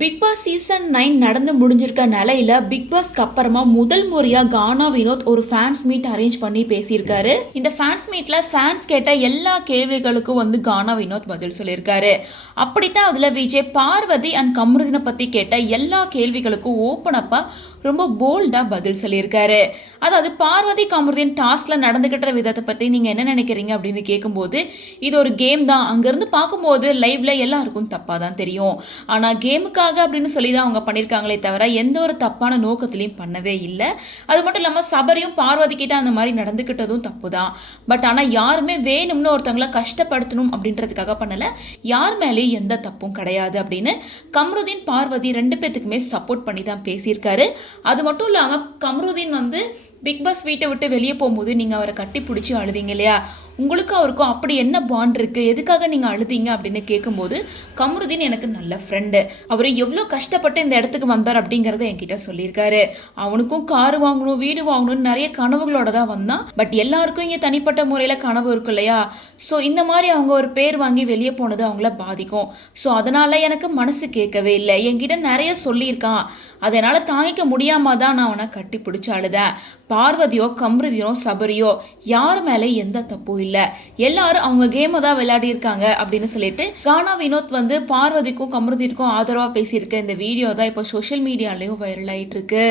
Big Boss season 9 நடந்து முடிஞ்சிருக்க நிலையில big பாஸ்க்கு அப்புறமா முதல் முறையா கானா வினோத் ஒரு ஃபேன்ஸ் மீட் அரேஞ்ச் பண்ணி பேசியிருக்காரு. இந்த ஃபேன்ஸ் மீட்ல ஃபேன்ஸ் கேட்ட எல்லா கேள்விகளுக்கும் கானா வினோத் பதில் சொல்லியிருக்காரு. அப்படித்தான் அதுல விஜய், பார்வதி அண்ட் கமருதீனை பத்தி கேட்ட எல்லா கேள்விகளுக்கும் ஓப்பன் அப்பா ரொம்ப போல்டா பதில் சொல்லியிருக்காரு. அதாவது பார்வதி கமருதீன் டாஸ்க்ல நடந்துகிட்ட விதத்தை பத்தி நீங்க என்ன நினைக்கிறீங்க அப்படின்னு கேட்கும்போது, இது ஒரு கேம் தான், அங்கிருந்து பார்க்கும்போது லைவ்ல எல்லாருக்கும் தப்பா தான் தெரியும், ஆனா கேமுக்காக அப்படின்னு சொல்லி தான் அவங்க பண்ணியிருக்காங்களே தவிர எந்த ஒரு தப்பான நோக்கத்திலையும் பண்ணவே இல்லை. அது மட்டும் இல்லாமல் சபரியும் பார்வதி கிட்ட அந்த மாதிரி நடந்துக்கிட்டதும் தப்பு தான். பட் ஆனால் யாருமே வேணும்னு ஒருத்தவங்களை கஷ்டப்படுத்தணும் அப்படின்றதுக்காக பண்ணல, யார் மேலேயும் எந்த தப்பும் கிடையாது அப்படின்னு கமருதீன் பார்வதி ரெண்டு பேத்துக்குமே சப்போர்ட் பண்ணி தான் பேசியிருக்காரு. அது மட்டும் இல்லாமல் கமருதீன் பிக் பாஸ் வீட்டை விட்டு வெளியே போகும்போது நீங்கள் அவரை கட்டி பிடிச்சி அழுதிங்க இல்லையா, உங்களுக்கும் அவருக்கும் அப்படி என்ன பாண்ட் இருக்கு, எதுக்காக நீங்க அழுதீங்க அப்படின்னு கேட்கும்போது, கமருதீன் எனக்கு நல்ல ஃப்ரெண்டு, அவரு எவ்வளோ கஷ்டப்பட்டு இந்த இடத்துக்கு வந்தார் அப்படிங்கறத என்கிட்ட சொல்லியிருக்காரு. அவனுக்கும் கார் வாங்கணும், வீடு வாங்கணும்னு நிறைய கனவுகளோட தான் வந்தான். பட் எல்லாருக்கும் இங்கே தனிப்பட்ட முறையில் கனவு இருக்கும் இல்லையா, ஸோ இந்த மாதிரி அவங்க ஒரு பேர் வாங்கி வெளியே போனது அவங்கள பாதிக்கும். ஸோ அதனால எனக்கு மனசு கேட்கவே இல்லை, என்கிட்ட நிறைய சொல்லியிருக்கான், அதனால தாங்கிக்க முடியாம தான் நான் அவனை கட்டி பிடிச்சி அழுதேன். பார்வதியோ கமருதீனோ சபரியோ யார் மேலே எந்த தப்பும் இல்லை, எல்லாரும் அவங்க கேமை தான் விளையாடி இருக்காங்க அப்படின்னு சொல்லிட்டு கானா வினோத் பார்வதிக்கும் கமருதீனுக்கும் ஆதரவா பேசியிருக்க இந்த வீடியோ தான் இப்போ சோஷியல் மீடியாலையும் வைரல் ஆயிட்டு இருக்கு.